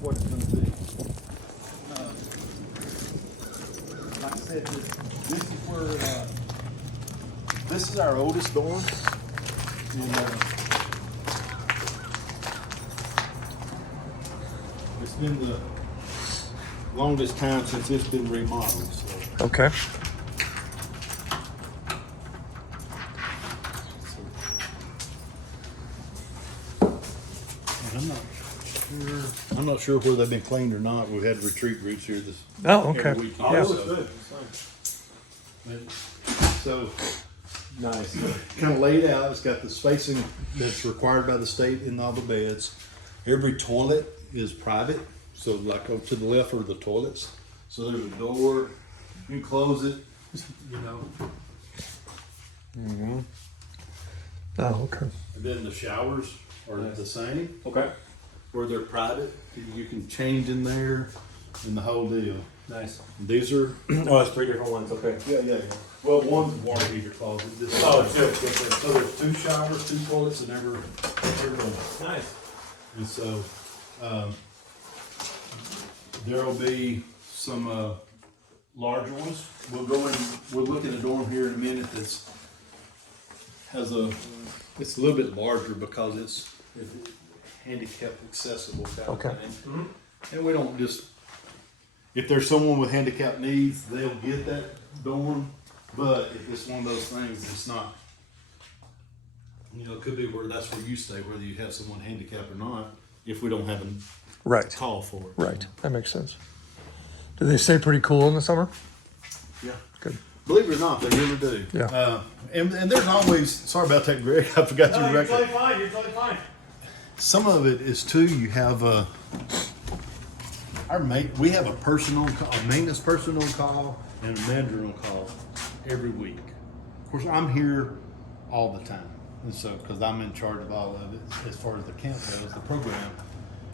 what it's going to be. Like I said, this is where, this is our oldest dorm. And, it's been the longest time since it's been remodeled. So. Okay. And I'm not sure whether they've been cleaned or not. We've had retreat groups here this Oh, okay. every week. Yeah. So Nice. kind of laid out. It's got the spacing that's required by the state in all the beds. Every toilet is private. So like over to the left are the toilets. So there's a door. You can close it, you know. Oh, okay. And then the showers are the same. Okay. Where they're private. You can change in there and the whole deal. Nice. These are Oh, it's 3 different ones. Okay. yeah. Well, one's water heater closet. This Oh, is- two. So there's 2 showers, 2 toilets in every room. Nice. And so, there'll be some, larger ones. We'll look at a dorm here in a minute it's a little bit larger because it's handicap accessible kind of Okay. thing. And we don't just, if there's someone with handicap needs, they'll get that dorm. But if it's one of those things, it's not, you know, it could be where that's where you stay, whether you have someone handicapped or not, if we don't have a Right. call for it. Right. That makes sense. Do they stay pretty cool in the summer? Yeah. Good. Believe it or not, they really do. Yeah. And there's always, sorry about that, Greg, I forgot your You're record. totally fine. You're totally fine. Some of it is too, you have we have a maintenance person on call and a manager on call every week. Of course, I'm here all the time. And so, cause I'm in charge of all of it as far as the camp goes, the program.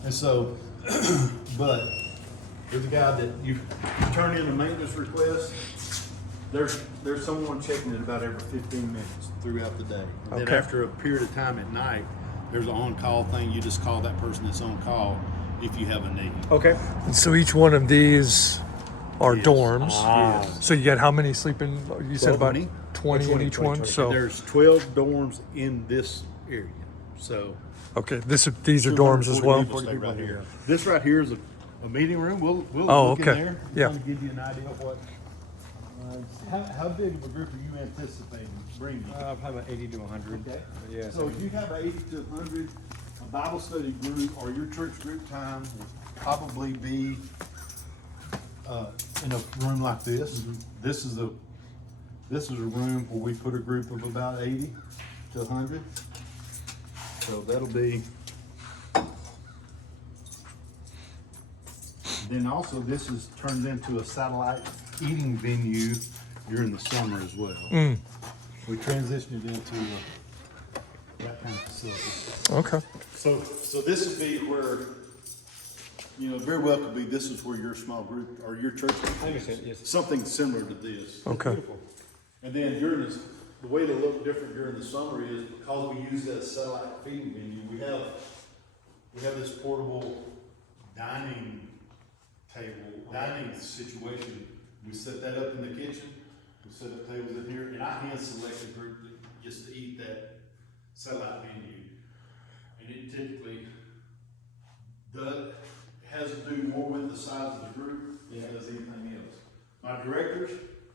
And so, but there's a guy that you turn in a maintenance request, there's someone checking it about every 15 minutes throughout the day. And then Okay. after a period of time at night, there's an on-call thing. You just call that person that's on call if you have a need. Okay. And so each one of these are Yes. dorms. Ah. So you got how many sleeping? You said about 20. 20 in 20, each one. 20. So There's 12 dorms in this area. So okay, these are dorms as 240 well. people stay right here. This right here is a meeting room. We'll Oh, look okay. in there. Yeah. Kind of give you an idea of what. How big of a group are you anticipating bringing? Probably about 80 to 100. Okay. Yeah. So if you have 80 to 100, a Bible study group or your church group time would probably be in a room like this. This is a room where we put a group of about 80 to 100. So that'll be. Then also this is turned into a satellite eating venue during the summer as well. We transitioned it into that kind of facility. Okay. So this would be where, you know, very well could be, this is where your small group or your church. I understand, yes. Something similar to this. Okay. Beautiful. And then during this, the way to look different during the summer is because we use that satellite feeding venue, we have this portable dining situation. We set that up in the kitchen. We set up tables in here, and I hand select a group that gets to eat that satellite menu. And it typically has to do more with the size of the group than it does anything else. My directors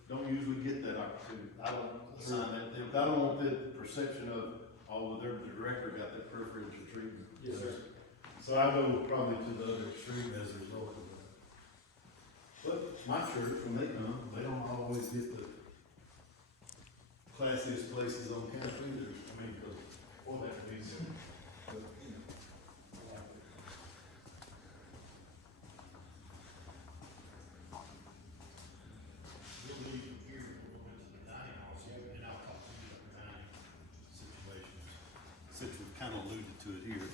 don't usually get that opportunity. I don't assign that. I don't want the perception of, oh, well, their director got that preferential treatment. Yes, sir. So I go probably to the other extreme as a result of that. But my church, when they come, they don't always get the classiest places on campus either. I mean, well, that means, but, you know. You'll leave here and we'll go into the dining hall, and I'll talk to you about the dining situations, since we've kind of alluded to it here.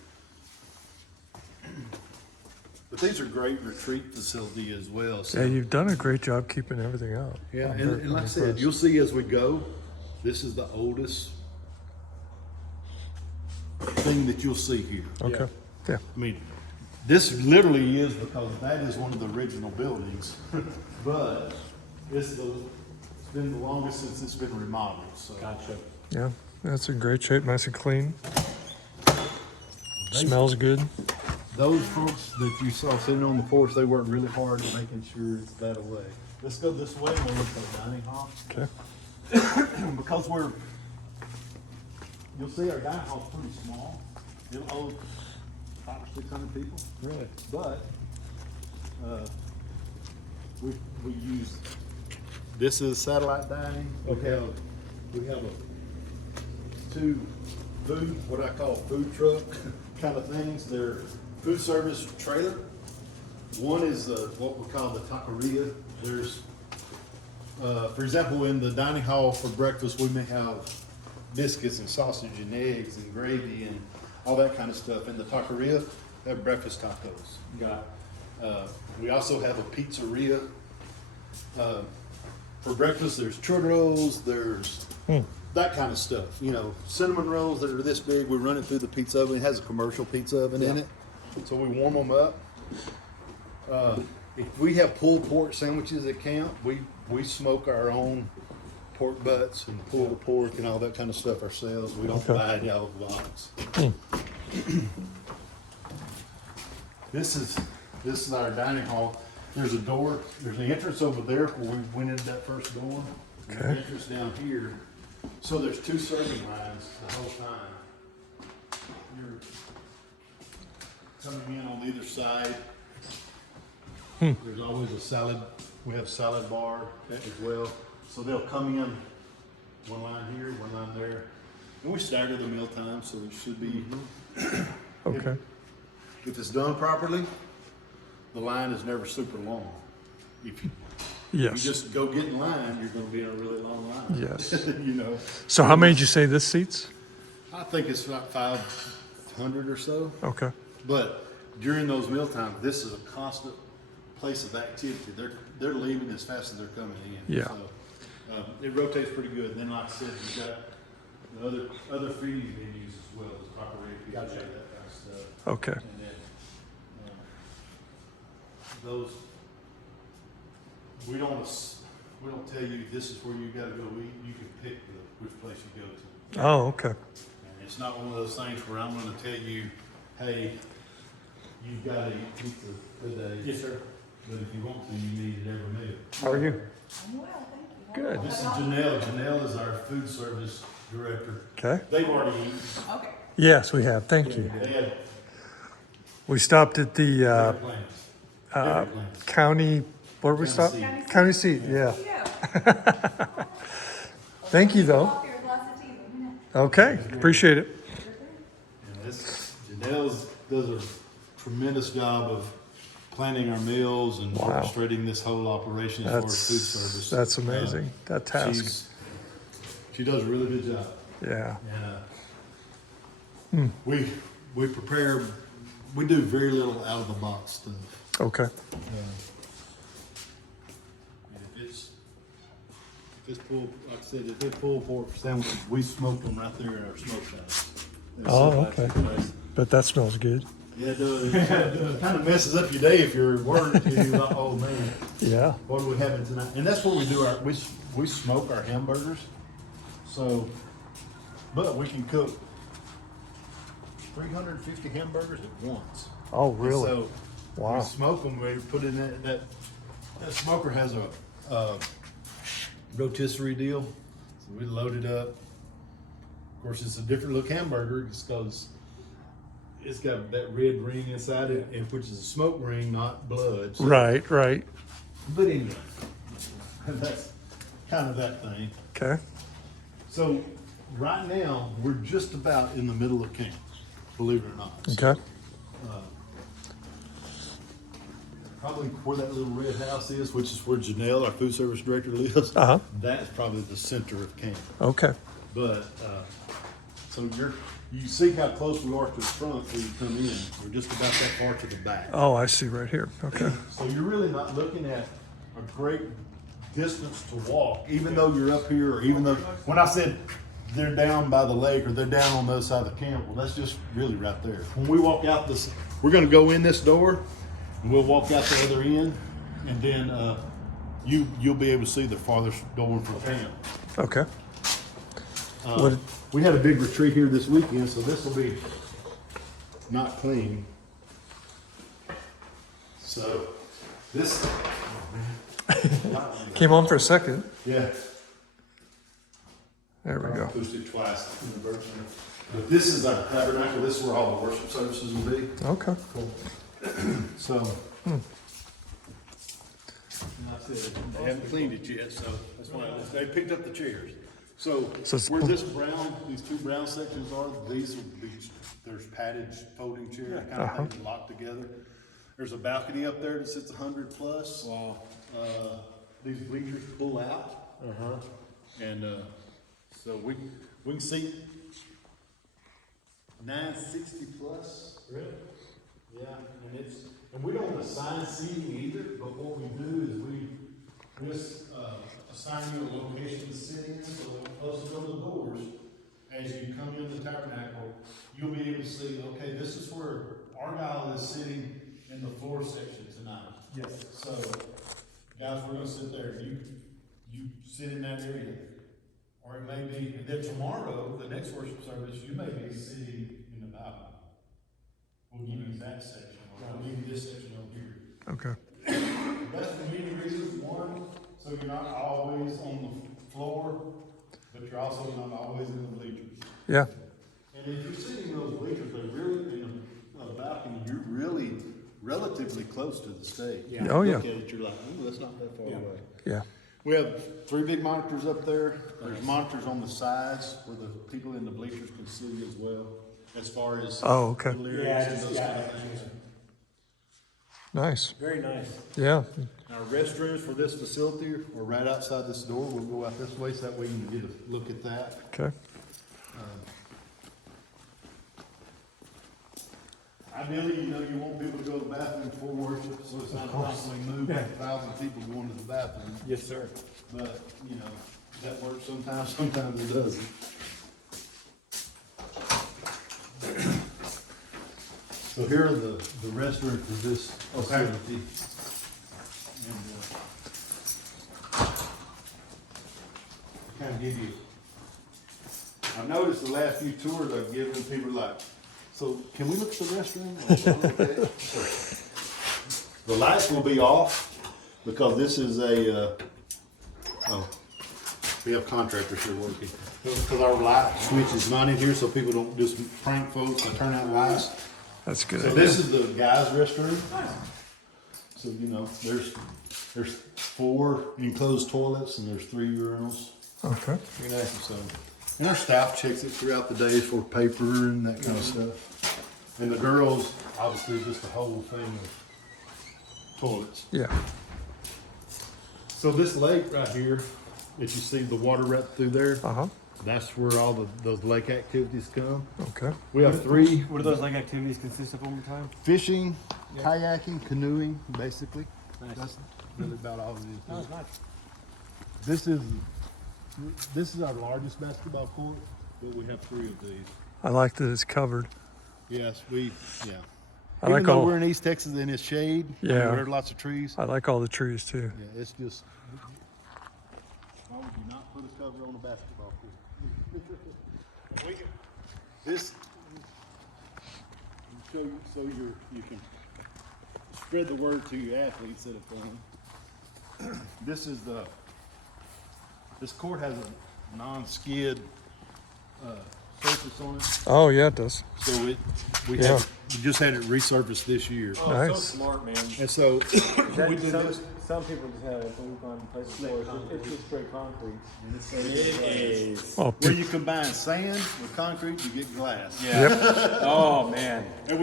But these are great retreat facility as well. So. Yeah, you've done a great job keeping everything up. Yeah, I'm and like I said, impressed. you'll see as we go, this is the oldest thing that you'll see here. Okay. Yeah. I mean, This literally is because that is one of the original buildings, but it's been the longest since it's been remodeled, so. Gotcha. Yeah, that's in great shape, nice and clean. Smells good. Those folks that you saw sitting on the porch, they worked really hard at making sure it's that away. Let's go this way and we'll look at the dining hall. Okay. Because you'll see our dining hall's pretty small. It'll hold 500 or 600 people. Really? But, we use, this is satellite dining. Okay. We have two food, what I call food truck kind of things. They're food service trailer. One is what we call the taqueria. There's, for example, in the dining hall for breakfast, we may have biscuits and sausage and eggs and gravy and all that kind of stuff. In the taqueria, they have breakfast tacos. Got We also have a pizzeria. For breakfast, there's churros, there's that kind of stuff. You know, cinnamon rolls that are this big, we run it through the pizza oven. It has a commercial pizza oven in it. So we warm them up. If we have pulled pork sandwiches at camp, we smoke our own pork butts and pull the pork and all that kind of stuff ourselves. We don't Okay. buy it out of the box. This is our dining hall. There's a door, there's an entrance over there where we went into that first door. And Okay. an entrance down here. So there's two serving lines the whole time. You're coming in on either side. There's always a salad, we have salad bar as well. So they'll come in one line here, one line there. And we stagger the meal time, so it should be, Okay. if it's done properly, the line is never super long. If you Yes. just go get in line, you're gonna be in a really long line. Yes. You know, So how many did you say this seats? I think it's about 500 or so, Okay. but during those meal times, this is a constant place of activity. They're leaving as fast as they're coming in. Yeah. So, it rotates pretty good. Then, like I said, you've got the other feeding venues as well, as proper pizza, that kind of stuff. Okay. And then, those, we don't tell you this is where you gotta go eat. You can pick which place you go to. Oh, okay. And it's not one of those things where I'm gonna tell you, hey, you've gotta eat pizza today. Yes, sir. But if you want to, you need it every meal. How are you? I'm well, thank you. Good. This is Janelle. Janelle is our food service director. Okay. They've already eaten. Okay. Yes, we have. Thank you. They had We stopped at the their plans. Their plans. county, where did we stop? seat. County seat, yeah. Yeah. Thank you, though. Coffee or a glass of tea, let me know. Okay, appreciate it. And Janelle does a tremendous job of planning our meals and Wow. orchestrating this whole operation as far as food service. That's amazing. That task. She does a really good job. Yeah. And we prepare. We do very little out of the box stuff. Okay. And if it's pulled, like I said, if it's pulled pork sandwiches, we smoke them right there in our smokehouse. Oh, okay. But that smells good. Yeah, it does. It kind of messes up your day if you're at work and you're like, oh man, Yeah. what are we having tonight? And that's where we do we smoke our hamburgers. So, but we can cook 350 hamburgers at once. Oh, And really? So Wow. we smoke them. We put in that smoker has a rotisserie deal. So we load it up. Of course, it's a different look hamburger because it's got that red ring inside it, and which is a smoke ring, not blood. So- Right, right. But anyway, that's kind of that thing. Okay. So right now, we're just about in the middle of camp, believe it or not. Okay. Probably where that little red house is, which is where Janelle, our food service director, lives. Uh-huh. That's probably the center of camp. Okay. But, so you see how close we are to the front when you come in. We're just about that far to the back. Oh, I see right here. Okay. So you're really not looking at a great distance to walk, even though you're up here, or even though, when I said they're down by the lake or they're down on the other side of the camp, well, that's just really right there. When we walk out we're gonna go in this door, and we'll walk out the other end, and then, you'll be able to see the farthest door for camp. Okay. What, We had a big retreat here this weekend, so this will be not clean. So, this, came on for a second. yeah. There we go. Pushed it twice in the version. But this is our tabernacle, this is where all the worship services will be. Okay. So. They haven't cleaned it yet, so that's why, they picked up the chairs. So, So it's- where this brown, these two brown sections are, these will be, there's padded folding chairs, kind of things locked together. There's a balcony up there that sits 100 plus. Wow. These bleachers pull out. And, so we can see 960 plus. Really? Yeah, and we don't assign seating either, but what we do is we just, assign you a location to sit in, so close to the doors. As you come in the tabernacle, you'll be able to see, okay, this is where Argyle is sitting in the floor section tonight. Yes. So, guys, we're gonna sit there, you sit in that area. Or it may be, and then tomorrow, the next worship service, you may be sitting in the balcony. We'll give you that section, or I'll give you this section over here. Okay. That's for many reasons. One, so you're not always on the floor, but you're also not always in the bleachers. Yeah. And if you're sitting in those bleachers, they're really, in the balcony, you're really relatively close to the stage. Yeah. Oh, yeah. Look at it, you're like, ooh, that's not that far Yeah. away. Yeah. We have 3 big monitors up there. There's monitors on the sides where the people in the bleachers can see as well, as far as. Oh, okay. the lyrics Yeah, and just, those kind yeah. of things. Nice. Very nice. Yeah. Our restrooms for this facility are right outside this door. We'll go out this way so that way you can get a look at that. Okay. Ideally, you want people to go to the bathroom before worship, so it's not constantly moving, 1,000 people going to the bathroom. Yes, sir. But, that works sometimes, sometimes it doesn't. So here are the restrooms for this facility. And, kind of give you, I've noticed the last few tours I've given, people are like, so can we look at the restroom? Okay. The lights will be off because this is we have contractors here working. Because our light switch is not in here, so people don't just prank folks and turn out lights. That's a good. So idea. this is the guys' restroom. So, there's 4 enclosed toilets and there's 3 urinals. Okay. Very nice. So, and our staff checks it throughout the day for paper and that kind of stuff. And the girls, obviously, just a whole thing of toilets. Yeah. So this lake right here, if you see the water right through there, Uh-huh. that's where all those lake activities come. Okay. We have 3: What do those like activities consist of one more time? fishing, kayaking, canoeing, basically. Nice. That's really about all it is. That was nice. This is our largest basketball court, but we have 3 of these. I like that it's covered. Yes, yeah. I Even like though all. we're in East Texas and it's shade, Yeah. there are lots of trees. I like all the trees too. Yeah, it's just. Why would you not put a cover on a basketball court? This show you so you can spread the word to your athletes that have done. This court has a non-skid surface on it, Oh yeah, it does. so we just had it resurfaced this year. Oh, Nice. so smart, man. And so That, we did some, this. some people just have a fluke on places floors. It's just straight concrete. It is. Oh, Where you combine sand with concrete, you get glass. Yeah. Oh man. And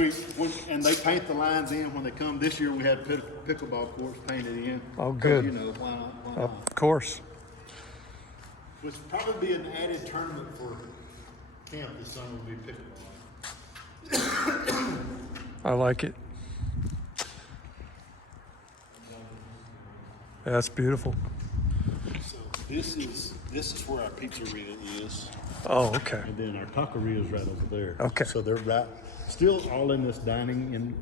and they paint the lines in when they come. This year we had pickleball courts painted in. Oh, 'Cause, good. Why not? Why not? of course. Which would probably be an added tournament for camp this summer would be pickleball. I like it. That's beautiful. So this is where our pizzeria is, Oh, okay. and then our taqueria is right over there. Okay. So they're right. Still all in this dining in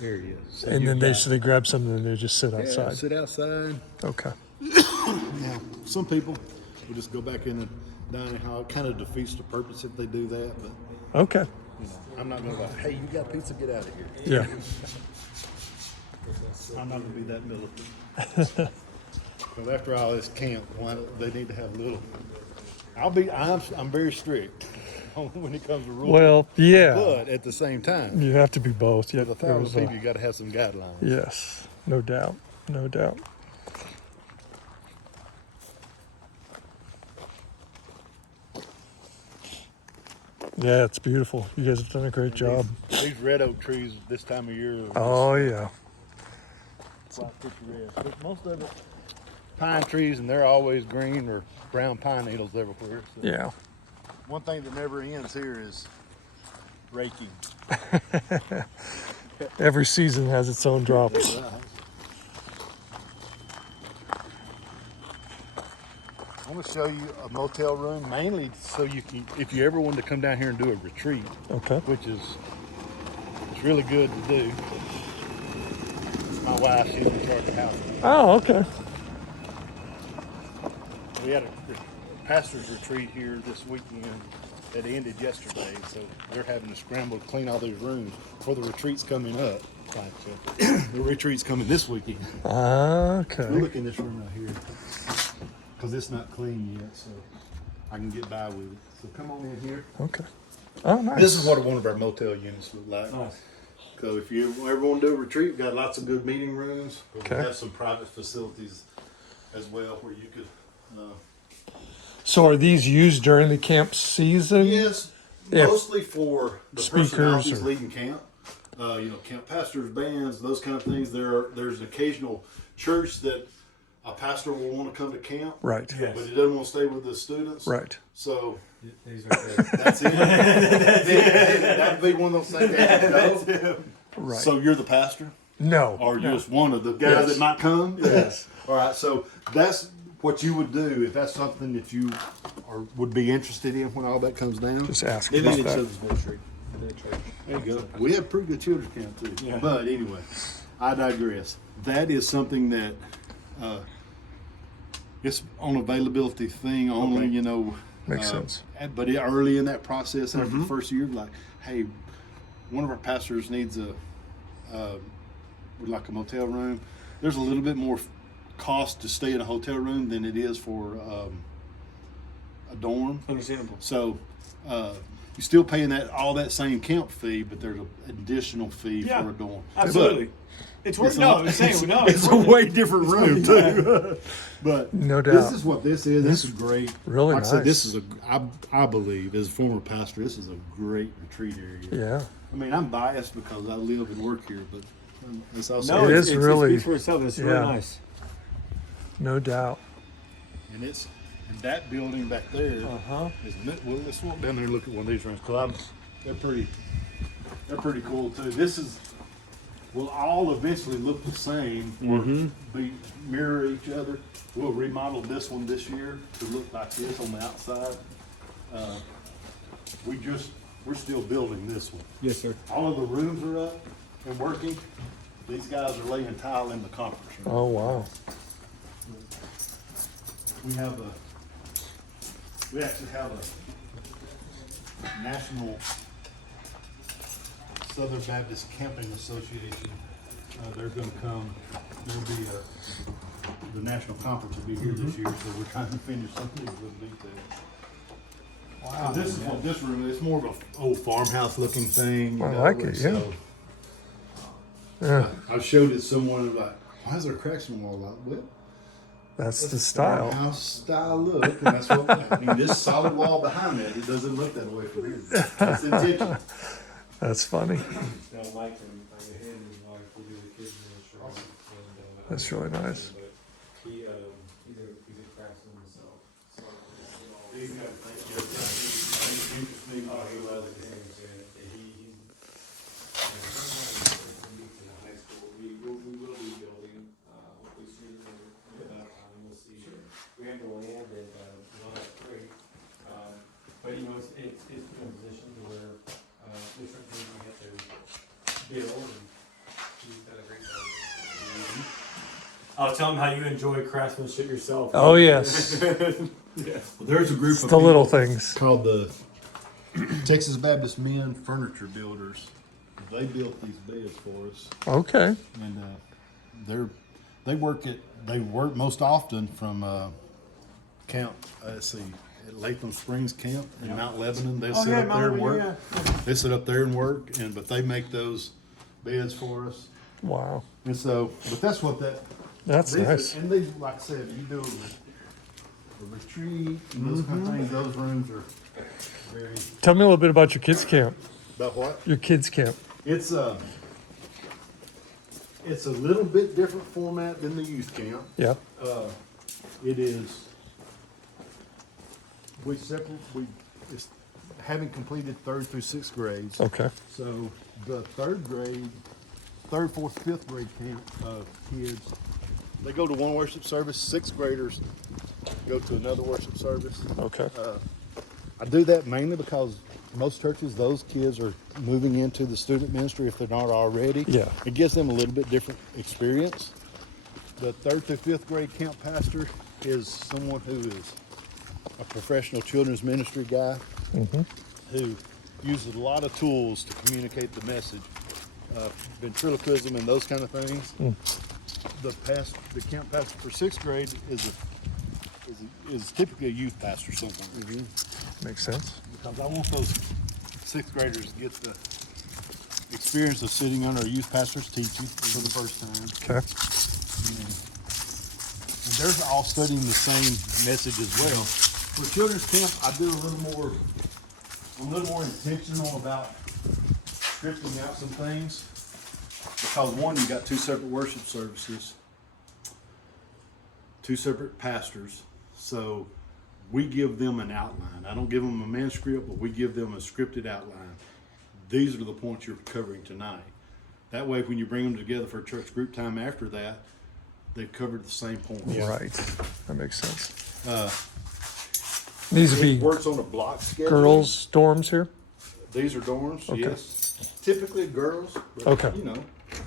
area. So And you've then they got- so they grab something and they just sit yeah, outside. sit outside. Okay. Now, some people will just go back in the dining hall. It kind of defeats the purpose if they do that, but Okay. you know, I'm not going to go, hey, you got pizza, get out of here. Yeah. I'm not going to be that militant. Because after all this camp, they need to have little. I'm very strict when it comes to rules. Well, yeah. But at the same time, You have to be both. Yeah. with There 1,000 was people, you got to have some guidelines. yes. No doubt. No doubt. Yeah, it's beautiful. You guys have done a great job. These red oak trees this time of year are Oh yeah. quite picturesque. But most of it pine trees, and they're always green or brown pine needles everywhere. So Yeah. one thing that never ends here is raking. Every season has its own drops. I want to show you a motel room, mainly so you can, if you ever wanted to come down here and do a retreat, Okay. which is it's really good to do. It's my wife; she's in charge of the house. Oh, okay. We had a pastor's retreat here this weekend that ended yesterday, so they're having to scramble to clean all these rooms for the retreats coming up. The retreat's coming this weekend. Okay. Look in this room right here, because it's not clean yet, so I can get by with it. So come on in here. Okay. Oh, nice. This is what one of our motel units look like. Nice. So if you ever want to do a retreat, we've got lots of good meeting rooms. But Okay. we have some private facilities as well where you could. So are these used during the camp season? Yes, If mostly for the speakers personalities or- leading camp. Camp pastors, bands, those kind of things. There's an occasional church that a pastor will want to come to camp, Right. Yes. but he doesn't want to stay with the students. Right. So These are good. that's it. That'd be one of those things. That you know. Right. So you're the pastor, No. or no. just one of the guys Yes. that might come? Yes. All right. So that's what you would do if that's something that you would be interested in when all that comes down. Just ask They about need that. children's ministry. Their church. There you go. We have pretty good children's camp too. Yeah. But anyway, I digress. That is something that it's on availability thing only. Okay. You know, Makes sense. But early in that process, after the first year, like, hey, one of our pastors needs would like a motel room. There's a little bit more cost to stay in a hotel room than it is for a dorm. Understandable. So you're still paying all that same camp fee, but there's an additional fee Yeah, for a dorm. Absolutely. But It's worth. it's No, a- I'm saying no. it's a worth it. way different room too. But No this doubt. is what this is. This is great. Really like I said, this nice. is I believe as a former pastor, this is a great retreat area. Yeah. I mean, I'm biased because I live and work here, but it's also No, It it's, is it's, really- It speaks for itself. It's really yeah. nice. No doubt. and it's and that building back there Huh. is well. Let's walk down there and look at one of these rooms because they're pretty cool too. This is will all eventually look the same or be mirror each other. We'll remodel this one this year to look like this on the outside. We're still building this one. Yes, sir. All of the rooms are up and working. These guys are laying tile in the conference room. Oh wow. We actually have a national Southern Baptist Camping Association. They're going to come. There'll be the national conference will be here this year, so we're trying to finish some of these little details. Wow. This is what this room is. It's more of an old farmhouse looking thing. You I know, like it, and yeah. so Yeah. I showed it to someone like, why is there cracks in the wall? Like, well, That's the style. farmhouse style look, and that's what I mean. This solid wall behind that, it doesn't look that way from here. It's intentional. That's funny. Now, Mike and him and Mike will do the kids ministry. And, That's really nice. But he's a craftsman himself. So, These guys think you're interesting. he loves the things that he meets in the high school. We will be building, hopefully sooner than that time, we'll see. We have the land and, that's great. But, it's in a position to where, there's certain things we have to I was telling him how you enjoy craftsmanship yourself. Oh, yes. Well, there's a group It's of the little people things. called the Texas Baptist Men Furniture Builders. They built these beds for us, Okay. and they work most often from camp. Let's see, at Latham Springs Camp in Mount Lebanon. They sit up there and work. They sit up there and work, but they make those beds for us. Wow. And so, but that's what that. That's these are- nice. And they, like I said, you do a retreat and those kind of things. Those rooms are very. Tell me a little bit about your kids' camp. About what? Your kids' camp. It's a little bit different format than the youth camp. Yeah. It is. It's having completed 3rd through 6th grades. Okay. So the 3rd grade, 3rd, 4th, 5th grade camp kids, they go to one worship service. 6th graders go to another worship service. Okay. I do that mainly because most churches, those kids are moving into the student ministry if they're not already. Yeah. It gives them a little bit different experience. The 3rd through 5th grade camp pastor is someone who is a professional children's ministry guy who uses a lot of tools to communicate the message, ventriloquism and those kind of things. The camp pastor for 6th grade is typically a youth pastor somewhere. Makes sense. Because I want those 6th graders to get the experience of sitting under a youth pastor's teaching for the first time. Okay. And they're all studying the same message as well. For children's camp, I do I'm a little more intentional about scripting out some things. Because one, you got 2 separate worship services, 2 separate pastors. So we give them an outline. I don't give them a manuscript, but we give them a scripted outline. These are the points you're covering tonight. That way, when you bring them together for church group time after that, they've covered the same points. Right. That makes sense. These would It be works on a block schedule. girls' dorms here? These are dorms, Okay. yes. Typically girls, but Okay. you know,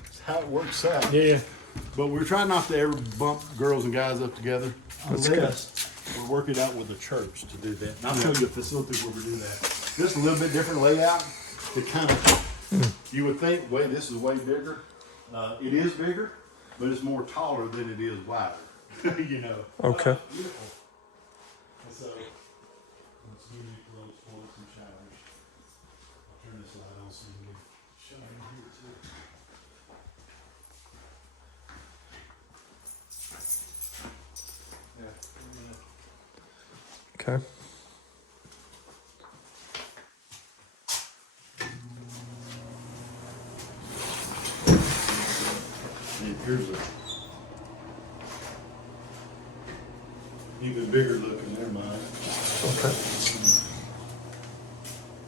it's how it works out. Yeah. But we're trying not to ever bump girls and guys up together That's good. unless we're working out with the church to do that. And I'll show you a facility where we do that. Just a little bit different layout. It kind of, you would think, wait, this is way bigger. It is bigger, but it's more taller than it is wider. You know. Okay. Beautiful. And so, let's give you those toilets and showers. I'll turn this light on so you can show you here too. Okay. And here's a even bigger look in their mind. Okay.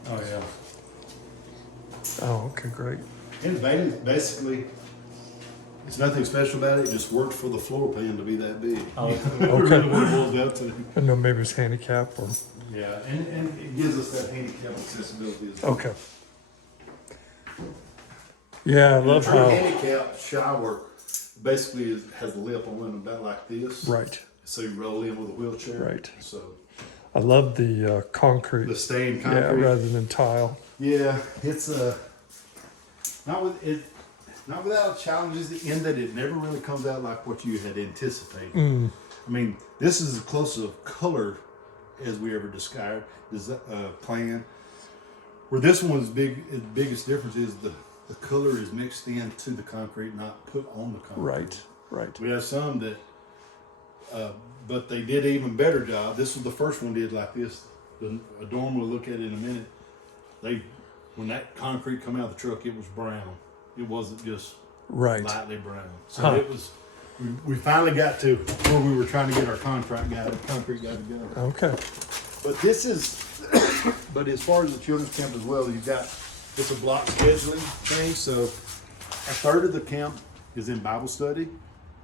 Oh yeah. Oh, okay, great. And basically, it's nothing special about it. It just worked for the floor plan to be that big. Okay. Really what it boils down to. I know maybe it's handicap or, Yeah, and it gives us that handicap accessibility as well. okay. Yeah, I love The true how, handicap shower basically has a lip on it about like this. right. So you roll in with a wheelchair. Right. So I love the concrete. the stained Yeah, concrete. rather than tile. Yeah, it's not without challenges in that it never really comes out like what you had anticipated. I mean, this is as close to color as we ever discarded plan. Where this one's the biggest difference is the color is mixed into the concrete, not put on the concrete. Right, right. We have some that, but they did an even better job. This was the first one did like this. A dorm we'll look at in a minute. When that concrete come out of the truck, it was brown. It wasn't just Right. lightly brown. So Huh. it was. We finally got to where we were trying to get our concrete guy to go. Okay. But this is, but as far as the children's camp as well, it's a block scheduling thing. So a third of the camp is in Bible study,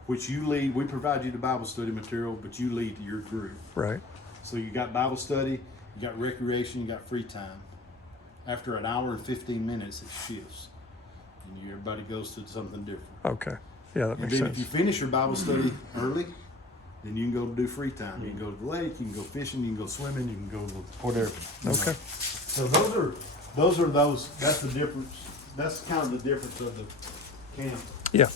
which you lead. We provide you the Bible study material, but you lead your group. Right. So you got Bible study, you got recreation, you got free time. After an hour and 15 minutes, it shifts. And everybody goes to something different. Okay. Yeah, that And makes then if sense. you finish your Bible study early, then you can go do free time. You can go to the lake, you can go fishing, you can go swimming, you can go whatever. you know. Okay. So that's the difference. That's kind of the difference of the camp. Yeah.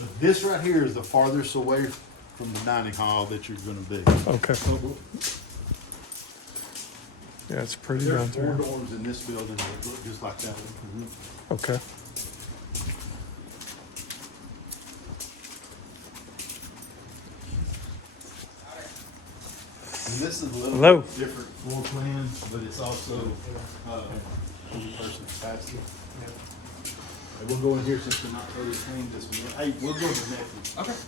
But this right here is the farthest away from the dining hall that you're gonna be. Okay. Yeah, it's pretty down There's 4 there. dorms in this building that look just like that one. Okay. And this is a little Hello. bit different floor plan, but it's also, 20-person capacity. And we'll go in here since we're not really clean this one. Hey, we'll go to the next one. Okay.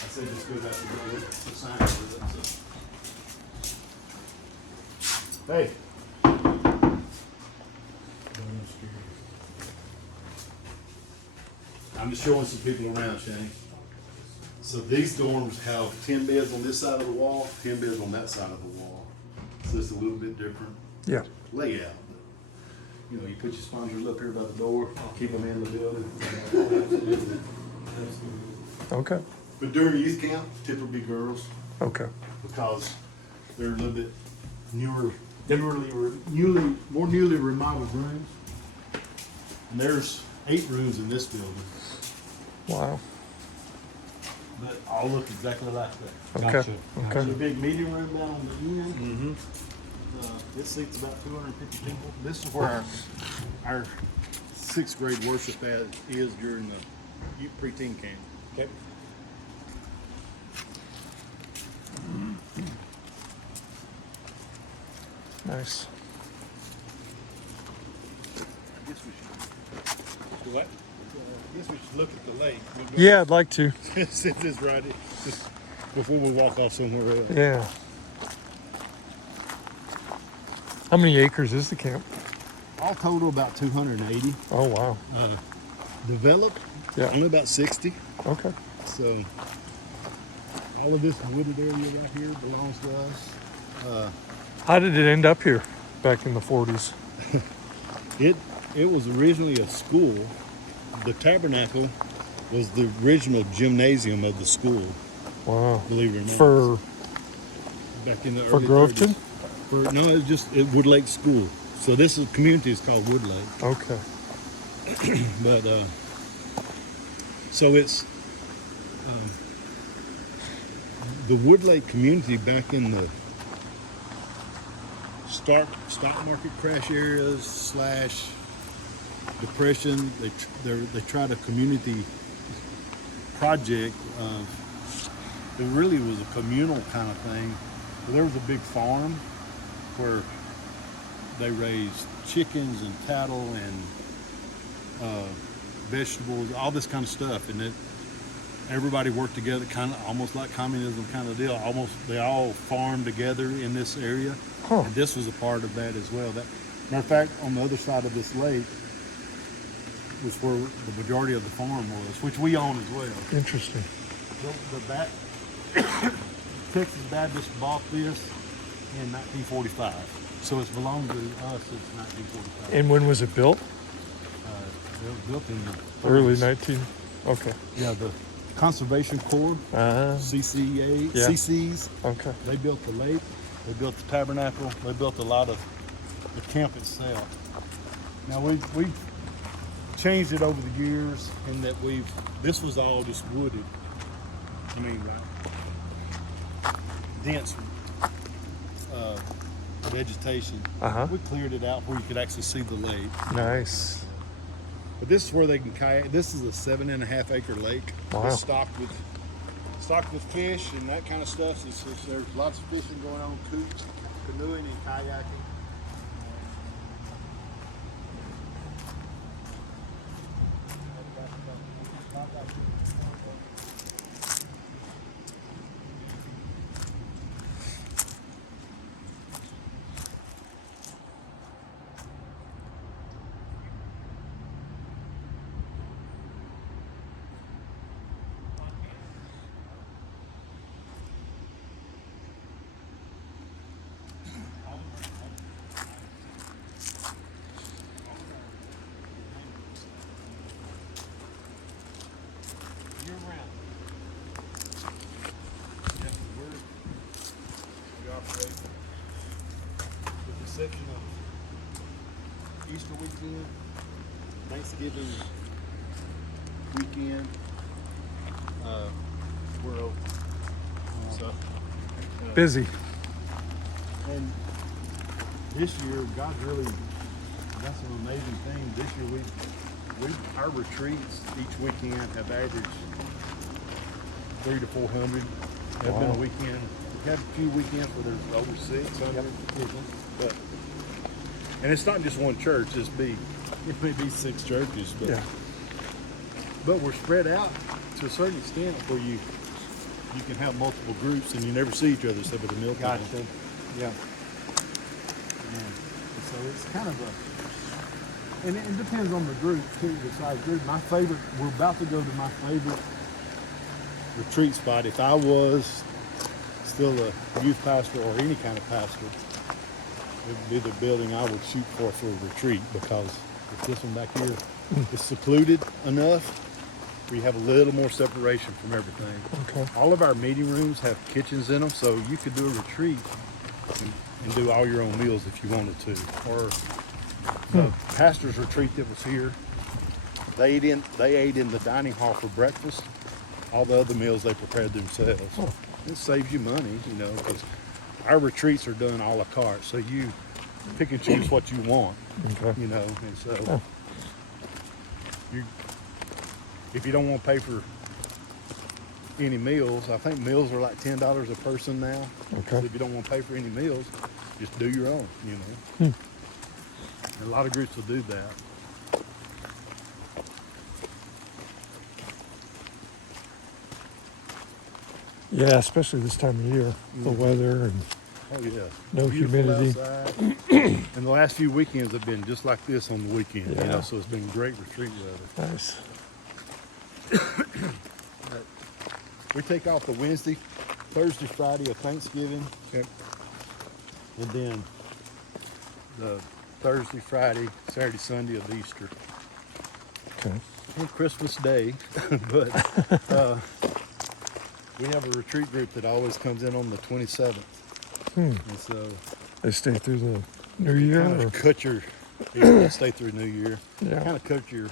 I said just go back to go with the sign with it, so. Hey. I'm just showing some people around, Shane. So these dorms have 10 beds on this side of the wall, 10 beds on that side of the wall. So it's a little bit different Yeah. layout. You know, you put your sponsors up here by the door, keep them in the building. Okay. But during youth camp, typically girls, Okay. because they're a little bit newer, more newly remodeled rooms. And there's 8 rooms in this building, Wow. but all look exactly like that. Okay. There's a Okay. big meeting room down on the end. Mm-hmm. It seats about 250 people. This is where our 6th grade worship is during the youth preteen camp. Okay. Nice. I guess we should. Do what? I guess we should look at the lake. Yeah, I'd like to. Since it's right, just before we walk off somewhere else. Yeah. How many acres is the camp? All total about 280. Oh, wow. Developed, Yeah. only about 60. Okay. So all of this wooded area right here belongs to us. How did it end up here back in the 40s? It was originally a school. The tabernacle was the original gymnasium of the school, Wow. believe it or not. For Back in the for early Groveton? 30s. No, it's just Wood Lake School. So this community is called Wood Lake. Okay. But so it's the Wood Lake community back in the stock market crash areas / depression. They tried a community project. It really was a communal kind of thing. There was a big farm where they raised chickens and cattle and vegetables, all this kind of stuff, and everybody worked together, kind of almost like communism kind of deal. They all farmed together in this area, Huh. and this was a part of that as well. Matter of fact, on the other side of this lake was where the majority of the farm was, which we own as well. Interesting. Texas Baptist bought this in 1945, so it's belonged to us since 1945. And when was it built? It was built in the Early 30s. 19. Okay. Yeah, the Conservation Corps, CCA, Yeah. CCs. Okay. They built the lake. They built the tabernacle. They built a lot of the camp itself. Now we've changed it over the years in that this was all just wooded. I mean, like dense vegetation. Uh-huh. We cleared it out where you could actually see the lake. Nice. But this is where they can kayak. This is a 7.5 acre lake. Wow. It's stocked with fish and that kind of stuff. There's lots of fishing going on, canoeing and kayaking. weekend, Thanksgiving weekend, we're open. So, Busy. and this year, God's really done some amazing things. This year, our retreats each weekend have averaged 300 to 400. Have been Wow. a weekend. We've had a few weekends where there's over 600 people, but and it's not just one church. It may be 6 churches, but Yeah. but we're spread out to a certain extent where you can have multiple groups and you never see each other except at the meal time. Gotcha. Yeah. And so it's kind of and it depends on the group too, the size group. We're about to go to my favorite retreat spot. If I was still a youth pastor or any kind of pastor, it would be the building I would shoot for a retreat, because if this one back here is secluded enough, we have a little more separation from everything. Okay. All of our meeting rooms have kitchens in them, so you could do a retreat and do all your own meals if you wanted to. Or the pastor's retreat that was here, they ate in the dining hall for breakfast. All the other meals they prepared themselves. Oh. It saves you money, you know, because our retreats are done a la carte, so you pick and choose what you want, Okay. you know, and so Oh. if you don't want to pay for any meals, I think meals are like $10 a person now. Okay. So if you don't want to pay for any meals, just do your own, you know. And a lot of groups will do that. Yeah, especially this time of year, the weather and Oh yeah. No Beautiful humidity. outside. And the last few weekends have been just like this on the weekend, you Yeah. know, so it's been great retreat weather. nice. We take off the Wednesday, Thursday, Friday of Thanksgiving. Yep. And then the Thursday, Friday, Saturday, Sunday of Easter. Okay. And Christmas Day. But we have a retreat group that always comes in on the 27th. And so They stay through the New Year. kind Or? of cut your, stay through New Year. Yeah. Kind of cut your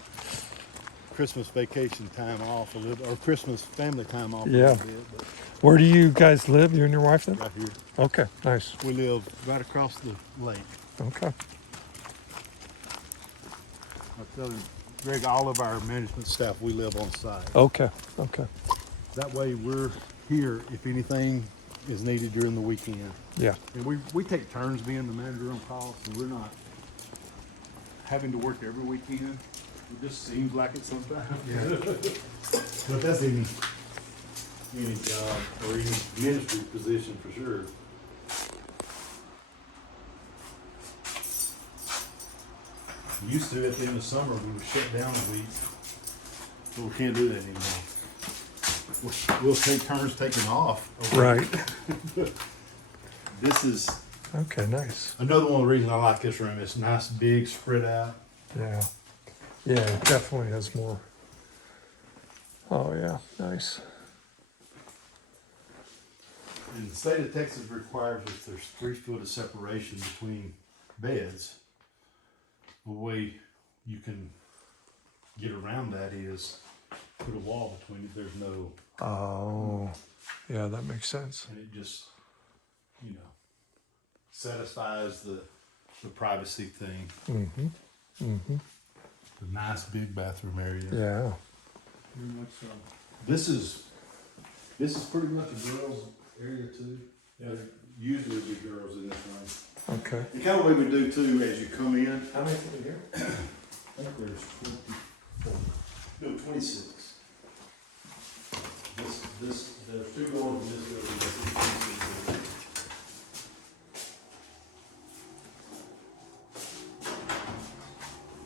Christmas vacation time off a little, or Christmas family time off a Yeah. little bit. But Where do you guys live? You and your wife then? right here, Okay. Nice. we live right across the lake. Okay. I tell you, Greg, all of our management staff, we live on site. Okay. Okay. That way we're here if anything is needed during the weekend. Yeah. And we take turns being the manager on call, so we're not having to work every weekend. It just seems like it sometimes. Yeah. But that's any job or any ministry position for sure. Used to, at the end of summer, we would shut down a week, but we can't do that anymore. We'll take turns taking off. Right. This is Okay. Nice. another one of the reasons I like this room. It's nice, big, spread out. Yeah. Yeah. It definitely has more. Oh yeah. Nice. And the state of Texas requires if there's 3 foot of separation between beds, the way you can get around that is put a wall between it. There's no, Oh. Yeah. That makes sense. and it just, you know, satisfies the privacy thing. Mm-hmm. Mm-hmm. The nice big bathroom area. Yeah. Very much so. This is pretty much a girls' area too. Yeah. Usually be girls in this room. Okay. The kind of way we do too, as you come in, How many people here? I think there's 24, no, 26. There's 2 doors in this building. There's 26.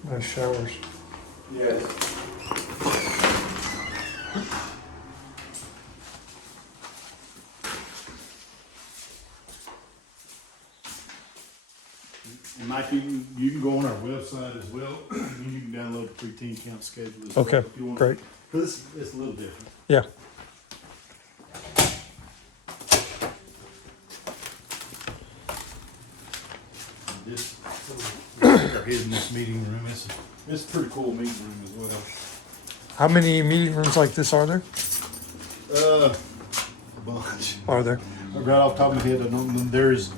Nice showers. Yes. And Mike, you can go on our website as well, and you can download the free teen camp schedule as well. Okay, if you want. great. Because it's a little different. Yeah. This stick our head in this meeting room. It's a pretty cool meeting room as well. How many meeting rooms like this are there? A bunch. Are there? Right off the top of my head, I don't know. There is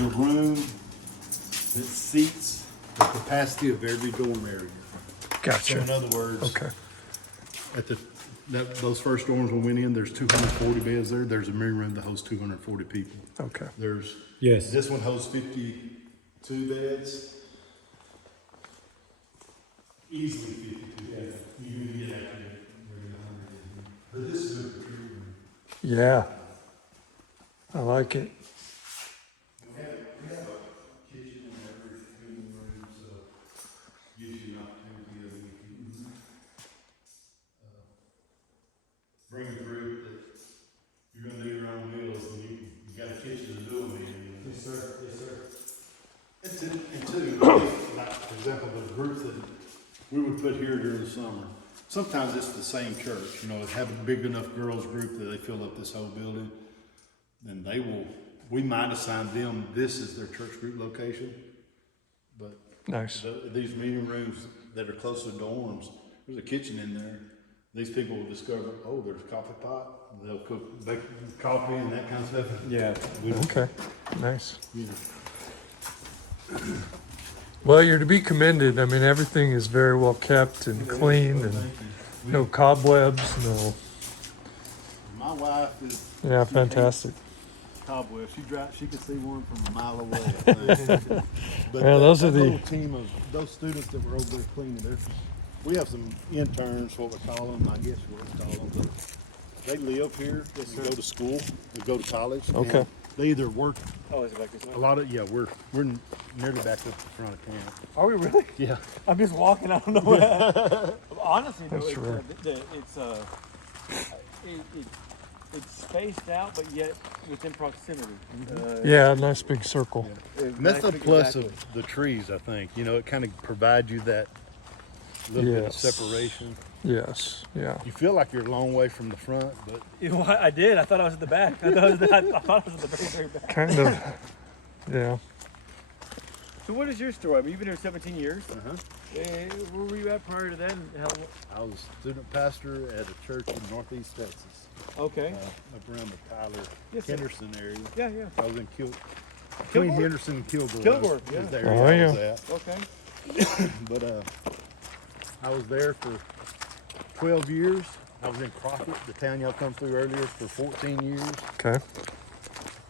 a room that seats the capacity of every dorm area. So Gotcha. in other words, Okay. at those first dorms we went in, there's 240 beds there. There's a meeting room that hosts 240 people. Okay. There's Yes. this one hosts 52 beds. Easily 52 beds. You can get out there. But this is a retreat room. Yeah. I like it. We have a kitchen in every meeting room, so gives you an opportunity of bring a group that you're gonna do your own meals and you got a kitchen to do them in. Yes, sir. Yes, sir. And two, like, for example, the groups that we would put here during the summer, sometimes it's the same church, you know, have a big enough girls group that they fill up this whole building. Then we might assign them, this is their church group location. But Nice. these meeting rooms that are close to dorms, there's a kitchen in there. These people will discover, oh, there's a coffee pot. They'll bake coffee and that kind of stuff. Yeah. We don't, Okay. Nice. you know, Well, you're to be commended. I mean, everything is very well kept and clean and no cobwebs, no. my wife is. Yeah, she fantastic. hates cobwebs. She can see one from a mile away. I think. But Yeah, those are that the- little team of those students that were over there cleaning. We have some interns, what we call them. I guess what we call them. But they live here. They go to school. They go to college. Okay. and They either work Oh, is it like this? a lot of. Yeah, we're nearly back up the front of camp. Are we really? Yeah. I'm just walking. I don't know where. Honestly, though, That's rare. it's spaced out, but yet within proximity. Yeah, nice big circle. And that's the plus of the trees, I think. You know, it kind of provides you that little bit of Yes. separation. Yes. Yeah. You feel like you're a long way from the front, but You know what? I did. I thought I was at the back. I thought I was at the very, very back. Kind of. Yeah. So what is your story? I mean, you've been here 17 years. Where were you at prior to that? And I was a student pastor at a church in Northeast Texas, okay. up around the Tyler, Yes, sir. Henderson area. Yeah, yeah. I was in between Kilgore? Henderson and Kilgore. Kilgore, was yeah. the area Oh, I was yeah. at. Okay. But I was there for 12 years. I was in Crockett, the town y'all come through earlier, for 14 years. Okay.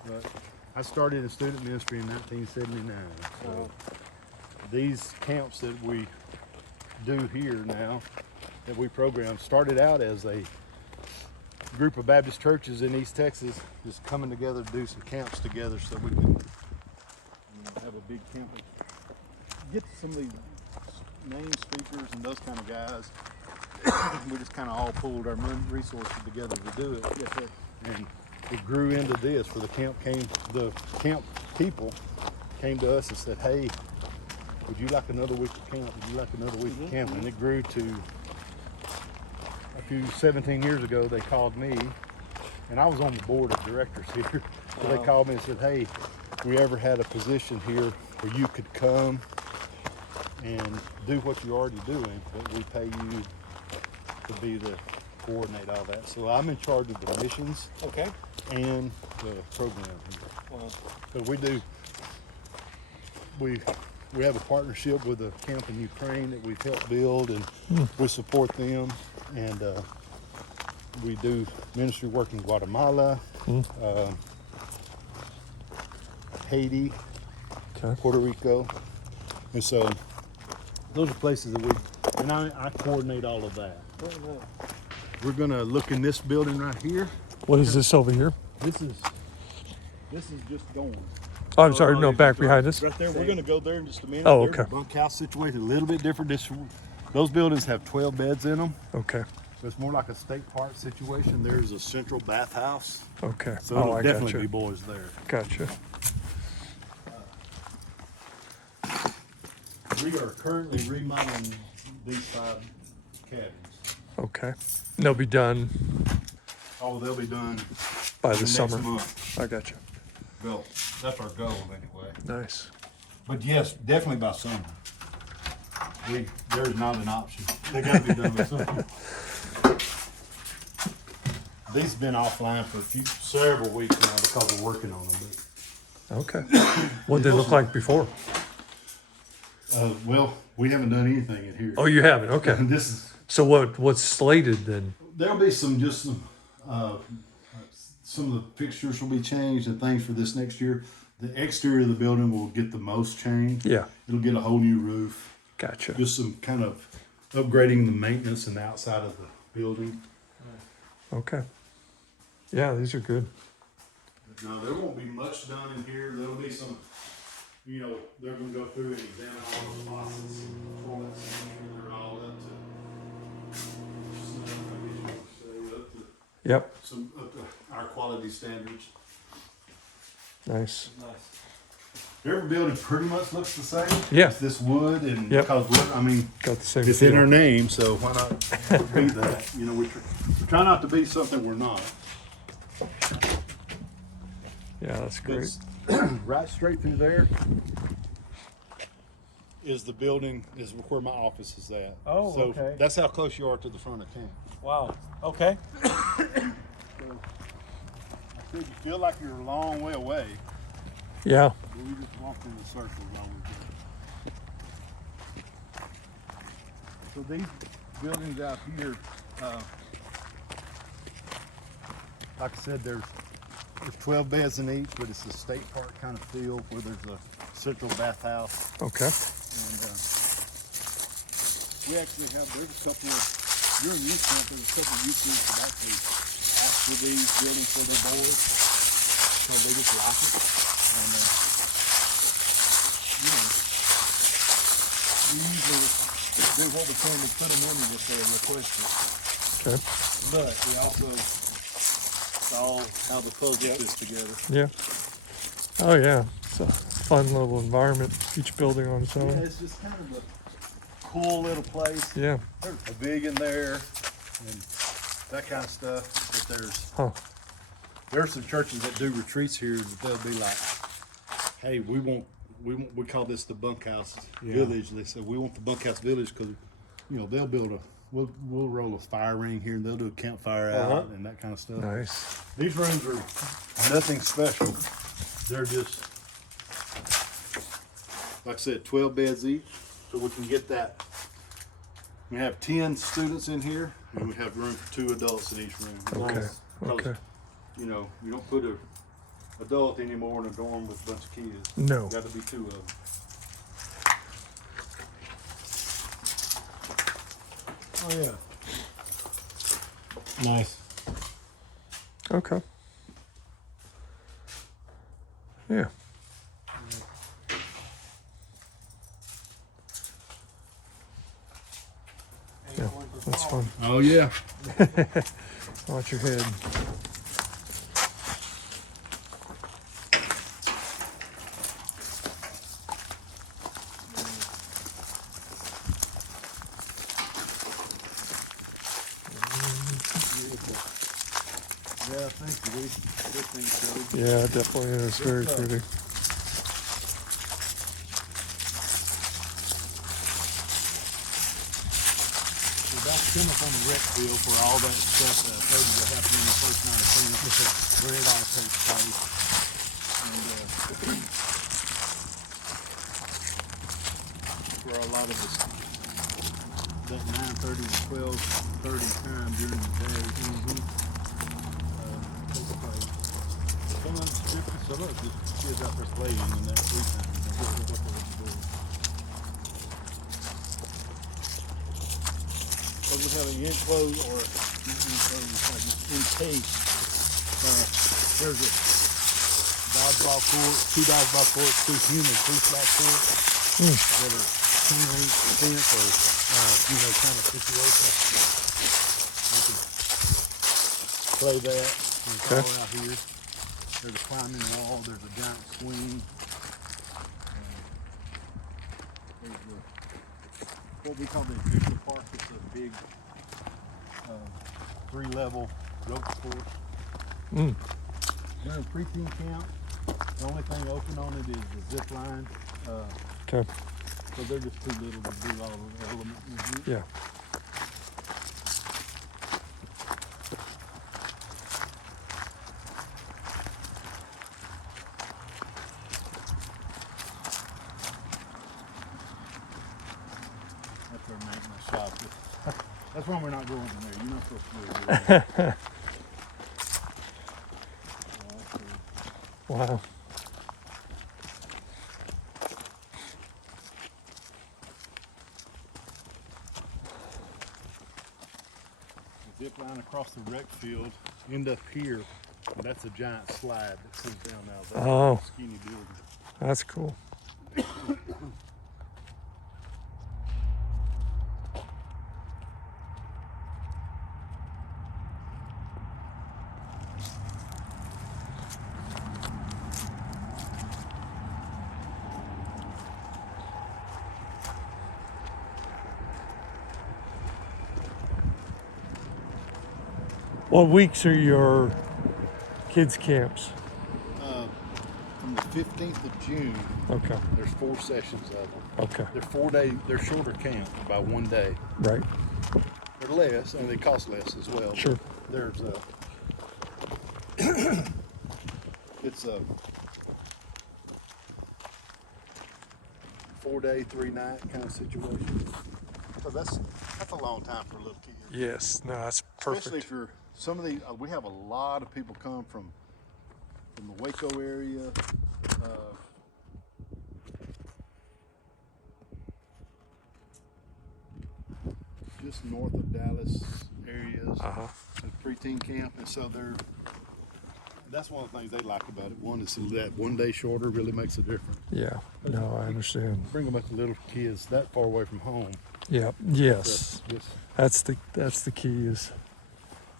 But I started in student ministry in 1979. So these camps that we do here now, that we program, started out as a group of Baptist churches in East Texas just coming together to do some camps together so we could have a big camp. Get some of these main speakers and those kind of guys. We just kind of all pulled our resources together to do it. Yes, sir. And it grew into this. For the camp people came to us and said, "Hey, would you like another week of camp? Would you like another week of camp?" And it grew to 17 years ago. They called me, and I was on the board of directors here. So they called me and said, "Hey, if we ever had a position here where you could come and do what you're already doing, but we pay you to be the coordinate all that." So I'm in charge of the missions Okay. and the program here. Well, So we have a partnership with a camp in Ukraine that we've helped build, and we support them. And we do ministry work in Guatemala, Haiti, Okay. Puerto Rico, and so those are places that I coordinate all of that. We're gonna look in this building right here. What is this over here? This is just going. Oh, I'm sorry. No, back behind us. Right there, we're gonna go there in just a minute. Oh, There's okay. a bunkhouse situation, a little bit different. Those buildings have 12 beds in them, Okay. so it's more like a state park situation. There's a central bathhouse, Okay. so Oh, it'll I definitely gotcha. be boys there. Gotcha. We are currently remodeling these 5 cabins. Okay. And they'll be done Oh, they'll be done by in the next summer. month. I gotcha. Well, that's our goal anyway. Nice. But yes, definitely by summer. There's not an option. They gotta be done with something. These have been offline for several weeks now because we're working on them. Okay. What did they look like before? Well, we haven't done anything in here. Oh, you haven't. Okay. And this is, So what's slated then? there'll be some of the fixtures will be changed and things for this next year. The exterior of the building will get the most changed. Yeah. It'll get a whole new roof. Gotcha. Just some kind of upgrading the maintenance and the outside of the building. Okay. Yeah, these are good. No, there won't be much done in here. There'll be some, they're gonna go through and examine all the faucets and toilets. They're all up to snuff, I guess you would say, Yep. up to our quality standards. Nice. Nice. Every building pretty much looks the same. Yeah. It's this wood and Yep. because Got the same it's in feel. our name, so why not be that? We try not to be something we're not. Yeah, that's great. Right straight through there is the building, is where my office is at. Oh, so okay. That's how close you are to the front of town. Wow. Okay. So I said you feel like you're a long way away, Yeah. but we just walked in the circle along with So these buildings out here, like I said, there's 12 beds in each, but it's a state park kind of feel where there's a central bathhouse. Okay. And we actually there's a couple of, you're in youth camp, there's a couple of youth groups that actually ask for these buildings for their boys. So they just like it. And, we usually do what we can to put them in if they request it. Okay. But we also saw how the puzzle fits together. Yeah. Oh yeah. It's a fun little environment. Each building on its Yeah, own. it's just kind of a cool little place. Yeah. There's a big in there and that kind of stuff. But there's some churches that do retreats here that they'll be like, hey, we call this the bunkhouse village. They said we want the bunkhouse village because they'll build we'll roll a fire ring here and they'll do a campfire out and that kind of stuff. Nice. These rooms are nothing special. They're just, like I said, 12 beds each. So we can get that. We have 10 students in here and we have room for 2 adults in each room. Okay. Because, Okay. you don't put an adult anymore in a dorm with a bunch of kids. No. Got to be 2 of them. Oh yeah. Nice. Okay. Yeah. Yeah. That's fun. Oh yeah. Watch your head. Yeah, thank you. This thing's good. Yeah, it definitely is very stuff. pretty. We're about to come up on the rec field for all that stuff that will happen in the first night of cleanup, where it all takes place. And where a lot of us, that 9:30 to 12:30 time during the day, takes place. Some of it's just kids out there playing in that free time. Because we have an enclosed or not enclosed, it's like encased. There's a dodgeball court, 2 dodgeball courts, 2 human football courts that are chain link fence or kind of situation. You can play that. And it's Okay. all out here. There's a climbing wall. There's a giant swing. There's what we call the adventure park. It's a big 3-level rope course. During preteen camp, the only thing open on it is the zip line. Okay. So they're just too little to do all of the elements. Yeah. That's our maintenance shop. That's why we're not going in there. You're not supposed to do it. Wow. Zip line across the rec field, end up here, and that's a giant slide that comes down now. That's Oh. a skinny building. That's cool. What weeks are your kids' camps? From the 15th of June, Okay. there's 4 sessions of them. Okay. They're 4-day, they're shorter camp by 1 day. Right. They're less, and they cost less as well. Sure. There's a, it's a 4-day, 3-night kind of situation. So that's a long time for a little kid. Yes. No, that's Especially perfect. if you're some of the we have a lot of people come from the Waco area, just north of Dallas areas, Uh huh. and preteen camp, and so that's one of the things they like about it. One is that 1 day shorter really makes a difference. Yeah. No, I understand. Bring them up to little kids that far away from home. Yeah. Yes. That's That's the key is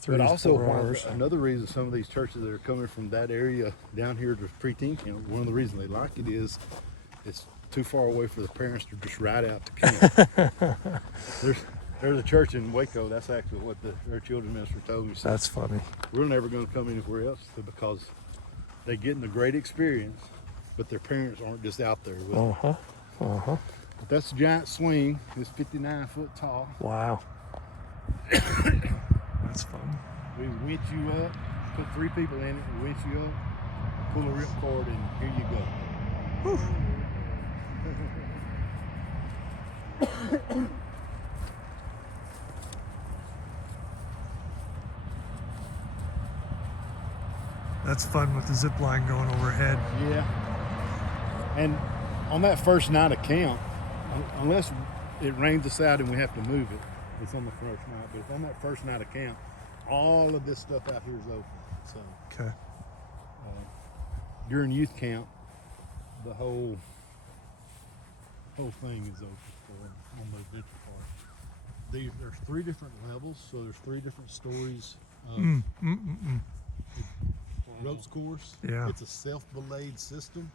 3 But to also, 4 hours. another reason some of these churches that are coming from that area down here to preteen camp, one of the reasons they like it is it's too far away for the parents to just ride out to camp. there's a church in Waco. That's actually what their children's minister told me. So That's funny. we're never going to come anywhere else because they're getting a great experience, but their parents aren't just out there with them. Uh huh. Uh huh. But that's a giant swing. It's 59 foot tall. Wow. That's fun. We winch you up, put 3 people in it, we winch you up, pull a rip cord, and here you go. That's fun with the zip line going overhead. Yeah. And on that first night of camp, unless it rains us out and we have to move it, it's on the first night. But on that first night of camp, all of this stuff out here is open. So Okay. during youth camp, the whole thing is open for on the adventure park. There's 3 different levels, so there's 3 different stories of ropes course. Yeah. It's a self-belayed system.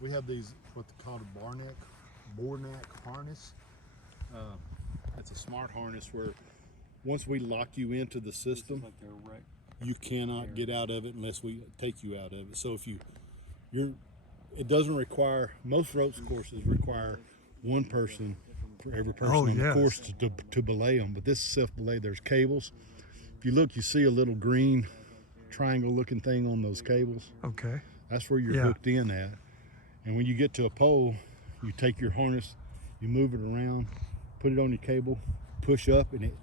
We have these what they call a Bornak harness. It's a smart harness where once we lock you into the system, Like they're wrecked. you cannot get out of it unless we take you out of it. So if it doesn't require, most ropes courses require 1 person for every person Oh, on the yes. course to belay them. But this is self-belay. There's cables. If you look, you see a little green triangle looking thing on those cables. Okay. That's where you're Yeah. hooked in at. And when you get to a pole, you take your harness, you move it around, put it on your cable, push up, and it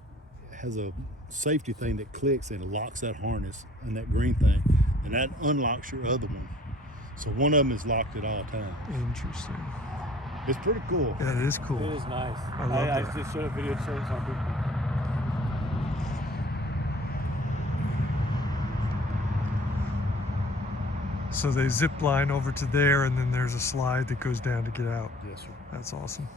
has a safety thing that clicks and locks that harness and that green thing. And that unlocks your other one. So one of them is locked at all times. Interesting. It's pretty cool. That is cool. It is nice. I love I that. just showed a video showing some people. So they zip line over to there, and then there's a slide that goes down to get out. Yes, sir. That's awesome.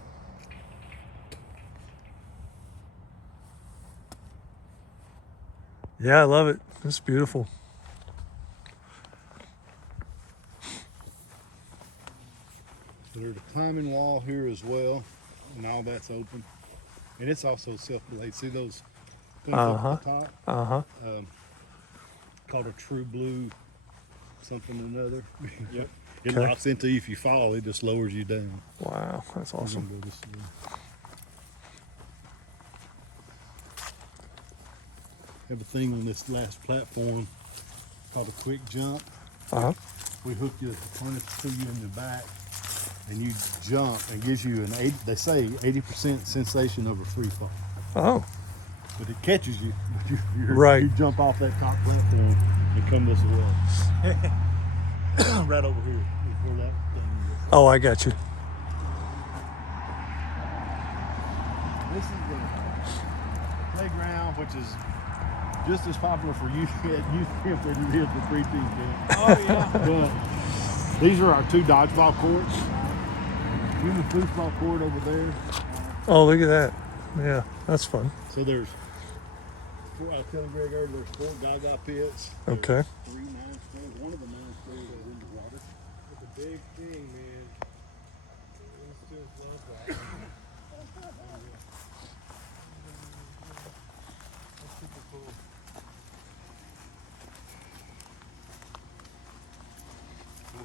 Yeah, I love it. It's beautiful. So there's a climbing wall here as well, and all that's open. And it's also self-belayed. See those things up at the top? Uh huh. Called a true blue something or another. Yep. It Okay. locks into you. If you fall, it just lowers you down. Wow, that's We're awesome. gonna go this way. Have a thing on this last platform called a quick jump. Uh-huh. We hook you, harness to you in the back, and you jump, and gives you an 80, they say 80% sensation of a free fall. Oh, But it catches you. Right. You jump off that top platform and come this way. Right over here is where that thing is. oh, I got you. This is the playground, which is just as popular for youth camp as it is for preteen camp. Oh yeah. But these are our 2 dodgeball courts. Human foosball court over there. Oh, look at that. Yeah, that's fun. So there's 4, I was telling Greg earlier, there's 4 gaga pits. Okay. 3 nine springs. One of the 9 springs is in the water. It's a big thing, man. Students love that. That's super cool.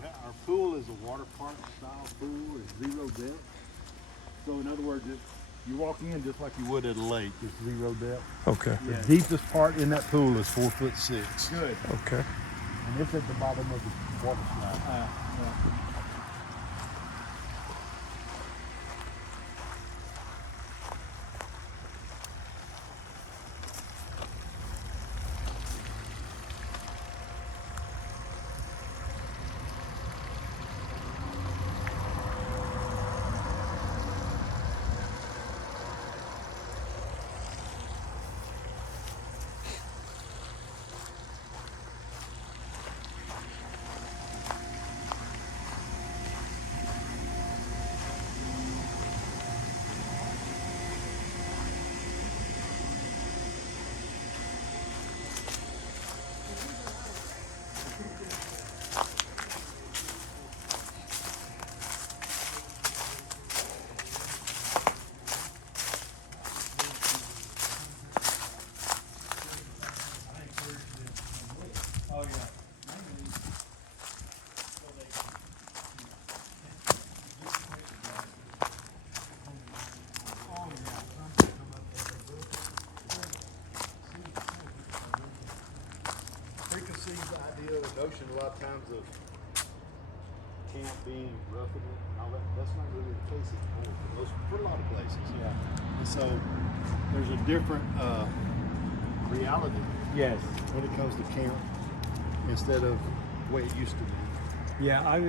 Our pool is a water park style pool. It's 0 depth. So in other words, you walk in just like you would at a lake. It's 0 depth. Okay. The deepest part in that pool is 4'6". Good. Okay. And it's at the bottom of the water slide. Oh yeah. Preconceived idea of notion a lot of times of camp being roughing it and all that. That's not really the case anymore for a lot of places. Yeah. And so there's a different reality Yes. when it comes to camp instead of the way it used to be. Yeah, I've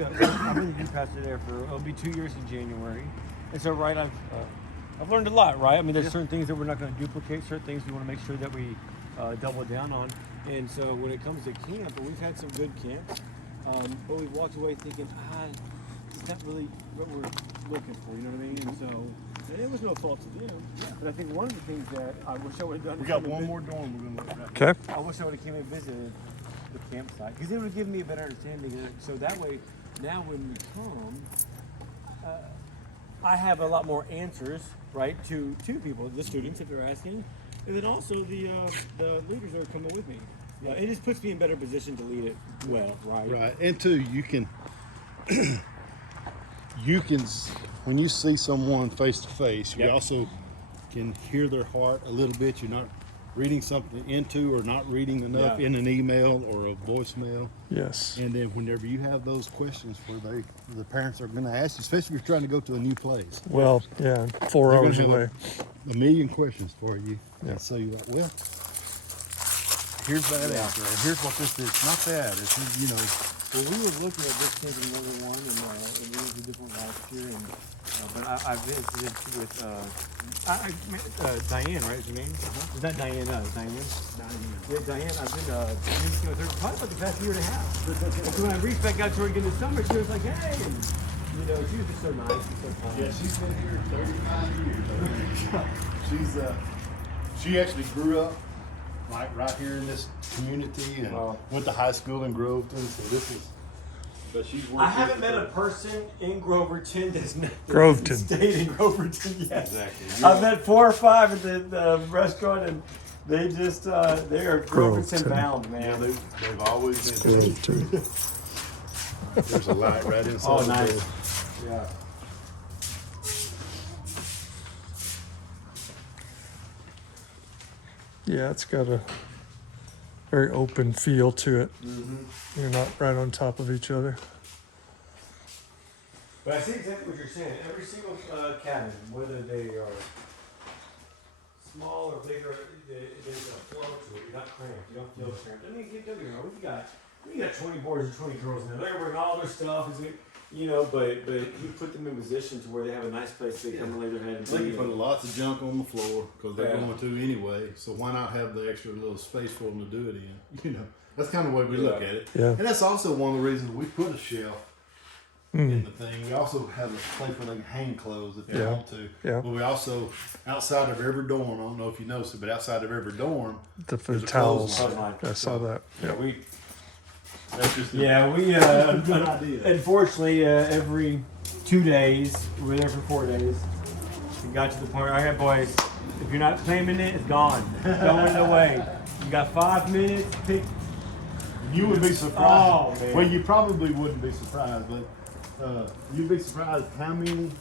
been the youth pastor there for it'll be 2 years in January, and so right, I've learned a lot, right? I mean, there's certain things that we're not going to duplicate, certain things we want to make sure that we double down on, and so when it comes to camp, and we've had some good camps, but we've walked away thinking, it's not really what we're looking for, you know what I mean? And so, and it was no fault to them, but I think one of the things that I wish I would have done. We got one more dorm we're going to look at. Okay. I wish I would have came and visited the campsite because it would have given me a better understanding. So that way, now when we come, I have a lot more answers, right, to people, the students if they're asking, and then also the leaders that are coming with me. Yeah, it just puts me in better position to lead it well, right? Right. And two, you can when you see someone face to face, you Yep. also can hear their heart a little bit. You're not reading something into or not reading enough Yeah. in an email or a voicemail. Yes. And then whenever you have those questions where the parents are going to ask you, especially if you're trying to go to a new place, Well, yeah, 4 They're gonna hours have away. a million questions for you. Yeah. And so you're like, well, here's that answer, and here's what this is. Not that. It's, you know, Well, we were looking at this camping number one, and it was a different last year, and but I visited with Diane, right? Is her name? Is that Diane? Diane. Yeah, Diane. I've been visiting with her probably about the past year and a half. So when I reached back out to her again this summer, she was like, "Hey," and, you know, she was just so nice and so kind. yeah, she's been here 35 years. She actually grew up like right here in this community and Wow. went to high school in Groveton. So this is, but she's worked I here haven't met for- a person in Groverton that's not Groveton. stayed in Groverton yet. Exactly. I've met 4 or 5 at the restaurant, and they just they are Groverton Groveton. bound, Yeah, man. they've always been. Groveton. There's a light right inside Oh, the nice. bed. Yeah. Yeah, it's got a very open feel to it. You're not right on top of each other. But I see exactly what you're saying. Every single cabin, whether they are small or bigger, there's a flow to it. You're not cramped. You don't feel cramped. I mean, don't get me wrong. We got 20 boys and 20 girls in there. They're bringing all their stuff. You know, but you put them in position to where they have a nice place to come and lay their head and They be. can put lots of junk on the floor because they're Yeah. going to anyway. So why not have the extra little space for them to do it in? You know, that's kind of the way we look Yeah. at it. Yeah. And that's also one of the reasons we put a shelf in the thing. We also have a place where they can hang clothes if they Yeah. want to. Yeah. But we also, outside of every dorm, I don't know if you noticed it, but outside of every dorm, The There's a towels. clothesline. I saw that. Yeah, we that's just good idea. Unfortunately, every 2 days, we were there for 4 days. We got to the point where, all right, boys, if you're not claiming it, it's gone. It's going away. You got 5 minutes. Pick. You would be surprised. Oh, man. Well, you probably wouldn't be surprised, but you'd be surprised how many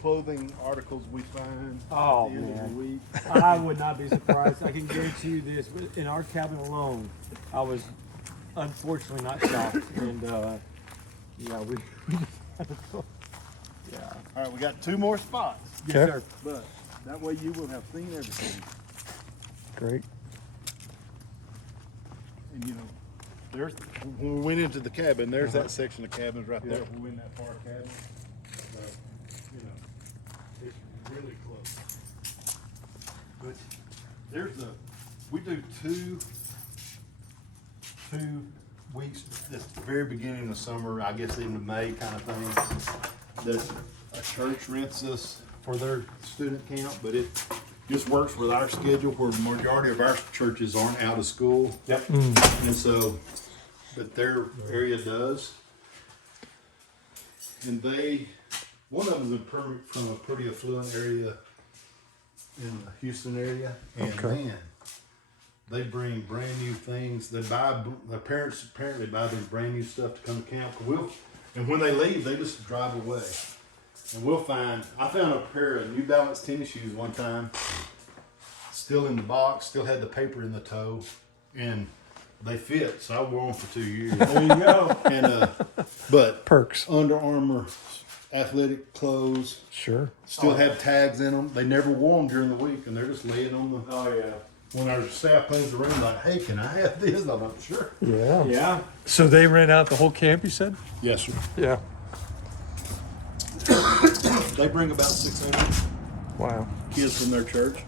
clothing articles we find Oh, at the end of man. the week. I would not be surprised. I can guarantee you this. In our cabin alone, I was unfortunately not shocked. And yeah, we just had to go. Yeah. All right, we got 2 more spots, Yes, Okay. sir. but that way you will have seen everything. Great. And you know, there's when we went into the cabin, there's that section of cabins right there. We went in that far cabin. So, you know, it's really close. But there's we do two weeks at the very beginning of summer, I guess into May kind of thing, that a church rents us for their student camp, but it just works with our schedule where the majority of our churches aren't out of school. Yep. And so, but their area does. And one of them is from a pretty affluent area in the Houston area. And Okay. man, they bring brand new things. Their parents apparently buy them brand new stuff to come to camp. And when they leave, they just drive away. And I found a pair of New Balance tennis shoes one time, still in the box, still had the paper in the toe, and they fit, so I wore them for 2 years. There you go. And but Perks. Under Armour athletic clothes Sure. still have tags in them. They never wore them during the week, and they're just laying on the. Oh yeah. When our staff comes around, like, hey, can I have this? I'm like, sure. Yeah. Yeah. So they rent out the whole camp, you said? Yes, sir. Yeah. They bring about 600 Wow. kids from their church.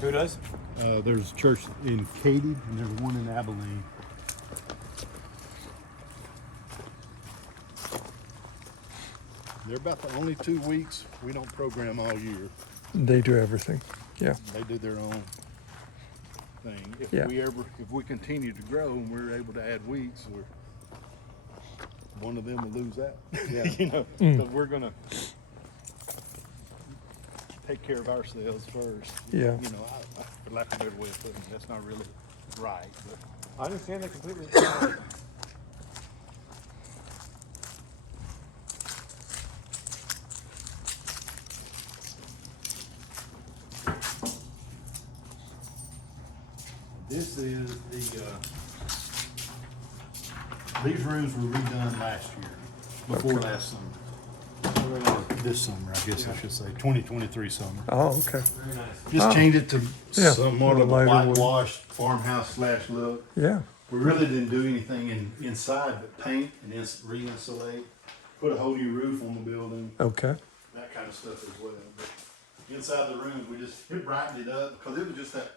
Who does? There's a church in Katy, and there's one in Abilene. They're about the only 2 weeks we don't program all year. They do everything. Yeah. They do their own thing. If Yeah. if we continue to grow and we're able to add weeks, one of them will lose out. Yeah. You know, so we're gonna take care of ourselves first. Yeah. You know, for lack of a better way of putting it, that's not really right, but. I understand that completely. This is these rooms were redone last year, before Okay. last summer. This summer, I guess I should say, 2023 summer. Oh, okay. Very nice. Just Oh. change it to Yeah, somewhat a of a lighter wood. whitewashed farmhouse / look. Yeah. We really didn't do anything inside but paint and re-insulate, put a whole new roof on the building, Okay. that kind of stuff as well. But inside the rooms, it brightened it up because it was just that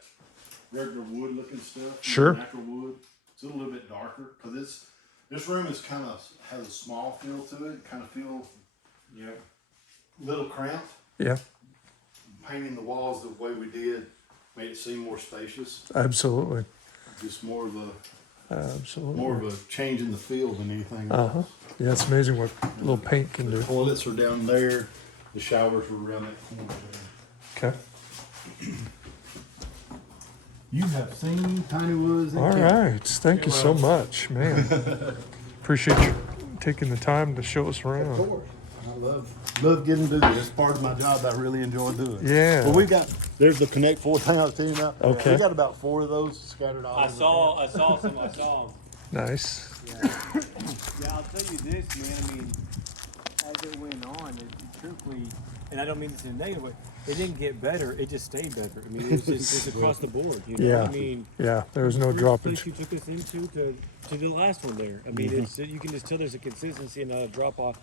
regular wood looking stuff. Sure. Natural wood. It's a little bit darker because this room is has a small feel to it. Kind of feel Yeah. little cramped. Yeah. Painting the walls the way we did made it seem more spacious. Absolutely. Just more of Absolutely. a change in the feel than anything Uh huh. else. Yeah, it's amazing what a little paint can The do. toilets are down there. The showers were around that corner there. Okay. You have seen Tiny Woods. All right. Thank you so much, man. Appreciate you taking the time to show us Of around. course. I love getting to do it. It's part of my job I really enjoy doing. Yeah. Well, there's the Connect 4 thing I was telling you about. Okay. We got about 4 of those scattered all over. I saw some. I saw them. Nice. Yeah, I'll tell you this, man. I mean, as it went on, it truthfully, and I don't mean this in a negative way, it didn't get better. It just stayed better. I mean, it was just across the board. You know? Yeah. I mean, Yeah, there was no first droppage. place you took us into to the last one there. I mean, it's you can just tell there's a consistency and not a drop off.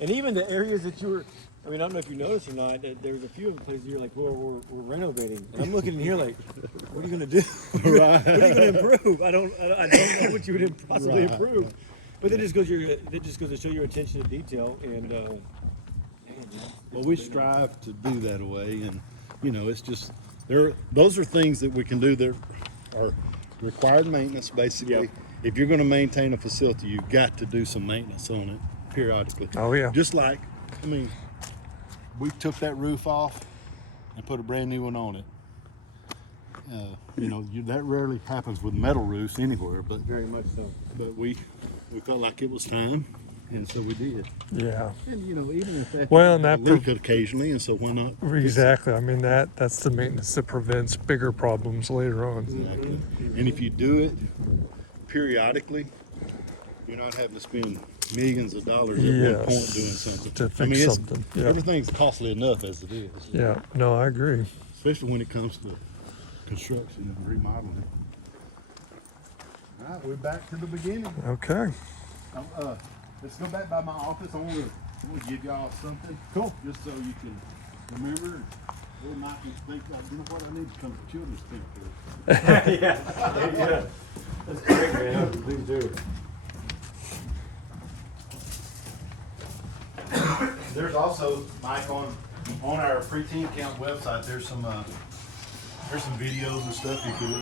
And even the areas that you were, I mean, I don't know if you noticed or not, that there was a few of the places you're like, well, we're renovating. And I'm looking in here like, what are you going to do? What are you going to improve? I don't know what you would possibly Right. improve. But that just goes to show your attention to detail and. Well, we strive to do that away, and you know, it's just those are things that we can do that are required maintenance. Basically, Yep. if you're going to maintain a facility, you've got to do some maintenance on it periodically. Oh, yeah. Just like, I mean, we took that roof off and put a brand new one on it. You know, that rarely happens with metal roofs anywhere, but Very much so. we felt like it was time, and so we did. Yeah. And you know, even if that Well, and that leak occasionally, and so why not? Exactly. I mean, that's the maintenance that prevents bigger problems later on. Exactly. And if you do it periodically, you're not having to spend millions of dollars at one point doing Yes. something. To fix something. Yeah. Everything's costly enough as it is. Yeah. No, I agree. Especially when it comes to construction and remodeling. All right, we're back to the beginning. Okay. Let's go back by my office. I want to give y'all something. Cool. Just so you can remember. Or not just think, like, you know what, I need to come to children's camp. Yeah. That's great, man. Please do. There's also, Mike, on our pre-teen camp website, there's some videos and stuff you could